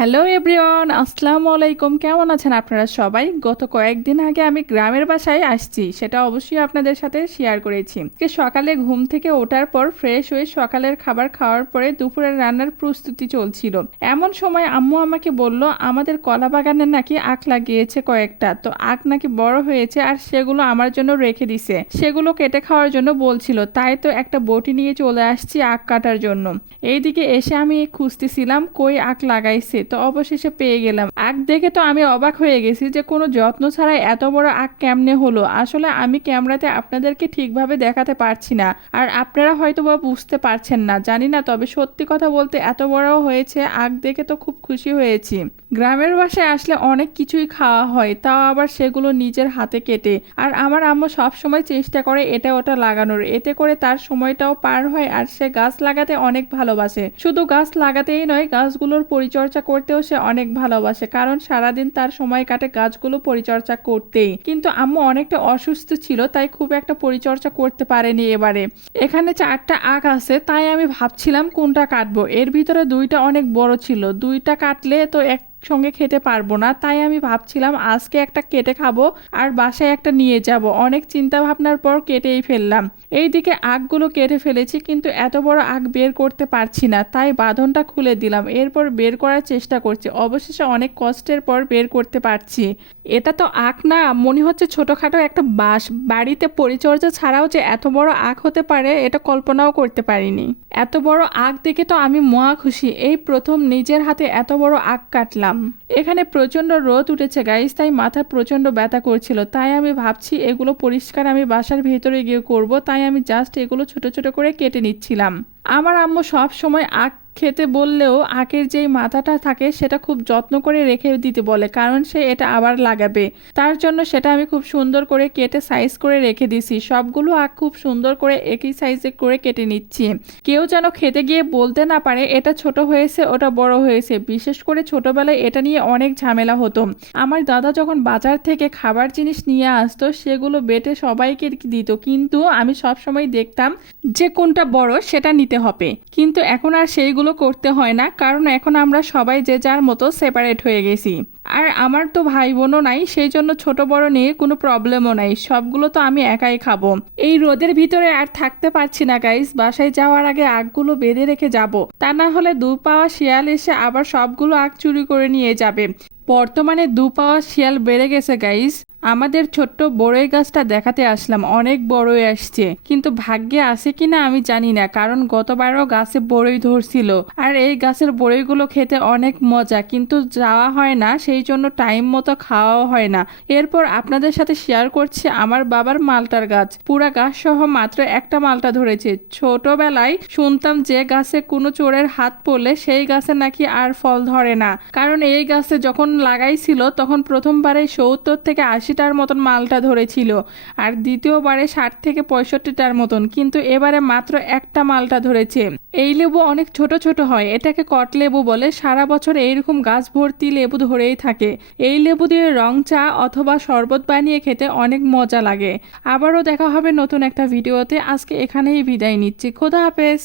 Hello everyone, আসসালামু আলাইকুম। কেমন আছেন আপনারা সবাই? গত কয়েকদিন আগে আমি গ্রামের বাসায় আসছি, সেটা অবশ্যই আপনাদের সাথে শেয়ার করেছি। সকালে ঘুম থেকে ওঠার পর ফ্রেশ হয়ে সকালের খাবার খাওয়ার পরে দুপুরের রান্নার প্রস্তুতি চলছিল। এমন সময় আম্মু আমাকে বলল আমাদের কলা বাগানে নাকি আখ লাগিয়েছে কয়েকটা, তো আখ নাকি বড় হয়েছে আর সেগুলো আমার জন্য রেখে দিছে, সেগুলো কেটে খাওয়ার জন্য বলছিল। তাই তো একটা বটি নিয়ে চলে আসছি আখ কাটার জন্য। এইদিকে এসে আমি খুঁজতেছিলাম কই আখ লাগাইছে, তো অবশেষে পেয়ে গেলাম। আখ দেখে তো আমি অবাক হয়ে গেছি যে কোনো যত্ন ছাড়াই এত বড় আখ কেমনে হলো। আসলে আমি ক্যামেরাতে আপনাদেরকে ঠিকভাবে দেখাতে পারছি না, আর আপনারা হয়তো বা বুঝতে পারছেন না, জানি না। তবে সত্যি কথা বলতে এত বড় হয়েছে আখ দেখে তো খুব খুশি হয়েছি। গ্রামের বাসায় আসলে অনেক কিছুই খাওয়া হয়, তাও আবার সেগুলো নিজের হাতে কেটে। আর আমার আম্মু সব সময় চেষ্টা করে এটা ওটা লাগানোর, এতে করে তার সময়টাও পার হয়। আর সে গাছ লাগাতে অনেক ভালোবাসে, শুধু গাছ লাগাতেই নয়, গাছগুলোর পরিচর্যা করতেও সে অনেক ভালোবাসে, কারণ সারাদিন তার সময় কাটে গাছগুলো পরিচর্যা করতেই। কিন্তু আম্মু অনেকটা অসুস্থ ছিল, তাই খুব একটা পরিচর্যা করতে পারেনি এবারে। এখানে 4টা আখ আছে, তাই আমি ভাবছিলাম কোনটা কাটবো। এর ভিতরে 2টা অনেক বড় ছিল, 2টা কাটলে তো সঙ্গে খেতে পারবো না, তাই আমি ভাবছিলাম আজকে একটা কেটে খাবো আর বাসায় একটা নিয়ে যাব। অনেক চিন্তা ভাবনার পর কেটেই ফেললাম। এইদিকে আখগুলো কেটে ফেলেছি, কিন্তু এত বড় আখ বের করতে পারছি না, তাই বাঁধনটা খুলে দিলাম। এরপর বের করার চেষ্টা করছি, অবশেষে অনেক কষ্টের পর বের করতে পারছি। এটা তো আখ না, মনে হচ্ছে ছোটখাটো একটা বাঁশ। বাড়িতে পরিচর্যা ছাড়াও যে এত বড় আখ হতে পারে এটা কল্পনাও করতে পারিনি। এত বড় আখ দেখে তো আমি মহা খুশি, এই প্রথম নিজের হাতে এত বড় আখ কাটলাম। এখানে প্রচন্ড রোদ উঠেছে গাইস, তাই মাথা প্রচন্ড ব্যথা করছিল। তাই আমি ভাবছি এগুলো পরিষ্কার আমি বাসার ভেতরে গিয়ে করব, তাই আমি জাস্ট এগুলো ছোট ছোট করে কেটে নিচ্ছিলাম। আমার আম্মু সব সময় আখ খেতে বললেও আখের যেই মাথাটা থাকে সেটা খুব যত্ন করে রেখে দিতে বলে, কারণ সে এটা আবার লাগাবে। তার জন্য সেটা আমি খুব সুন্দর করে কেটে সাইজ করে রেখে দিছি। সবগুলো আখ খুব সুন্দর করে একই সাইজে করে কেটে নিচ্ছি, কেউ যেন খেতে গিয়ে বলতে না পারে এটা ছোট হয়েছে ওটা বড় হয়েছে। বিশেষ করে ছোটবেলায় এটা নিয়ে অনেক ঝামেলা হতো। আমার দাদা যখন বাজার থেকে খাবার জিনিস নিয়ে আসতো সেগুলো বেটে সবাইকে দিত, কিন্তু আমি সব সময় দেখতাম যে কোনটা বড় সেটা নিতে হবে। কিন্তু এখন আর সেইগুলো করতে হয় না, কারণ এখন আমরা সবাই যে যার মতো সেপারেট হয়ে গেছি। আর আমার তো ভাই বোনও নাই, সেই জন্য ছোট বড় নিয়ে কোনো প্রবলেমও নাই, সবগুলো তো আমি একাই খাবো। এই রোদের ভিতরে আর থাকতে পারছি না গাইস, বাসায় যাওয়ার আগে আখগুলো বেঁধে রেখে যাব, তা না হলে দু পাওয়া শিয়াল এসে আবার সবগুলো আখ চুরি করে নিয়ে যাবে। বর্তমানে 2 পাওয়া শিয়াল বেড়ে গেছে গাইস। আমাদের ছোট্ট বড়ই গাছটা দেখাতে আসলাম, অনেক বড়ই আসছে, কিন্তু ভাগ্যে আছে কিনা আমি জানি না, কারণ গতবারও গাছে বড়ই ধরছিল। আর এই গাছের বড়ইগুলো খেতে অনেক মজা, কিন্তু যাওয়া হয় না, সেই জন্য টাইম মতো খাওয়াও হয় না। এরপর আপনাদের সাথে শেয়ার করছি আমার বাবার মালটার গাছ। পুরা গাছ সহ মাত্র একটা মালটা ধরেছে। ছোটবেলায় শুনতাম যে গাছে কোনো চোরের হাত পড়লে সেই গাছে নাকি আর ফল ধরে না, কারণ এই গাছে যখন লাগাইছিল তখন প্রথমবারে 70 থেকে 80টার মতন মালটা ধরেছিল, আর দ্বিতীয়বারে 60 থেকে 65টার মতন, কিন্তু এবারে মাত্র একটা মালটা ধরেছে। এই লেবু অনেক ছোট ছোট হয়, এটাকে কট লেবু বলে। সারা বছর এইরকম গাছ ভর্তি লেবু ধরেই থাকে। এই লেবু দিয়ে রং চা অথবা শরবত বানিয়ে খেতে অনেক মজা লাগে। আবারও দেখা হবে নতুন একটা ভিডিওতে। আজকে এখানেই বিদায় নিচ্ছি, খোদা হাফেজ।